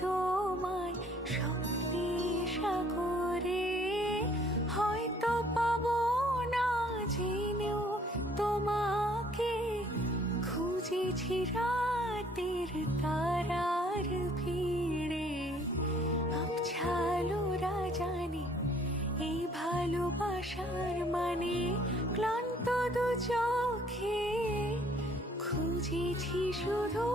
তোমায় স্বপ্নে সাগরে, হয়তো পাবো না জেনেও তোমাকে, খুঁজেছি রাতের তারার ভিড়ে। আবছালোরা জানে এই ভালোবাসার মানে, ক্লান্ত দু চোখে খুঁজেছি শুধু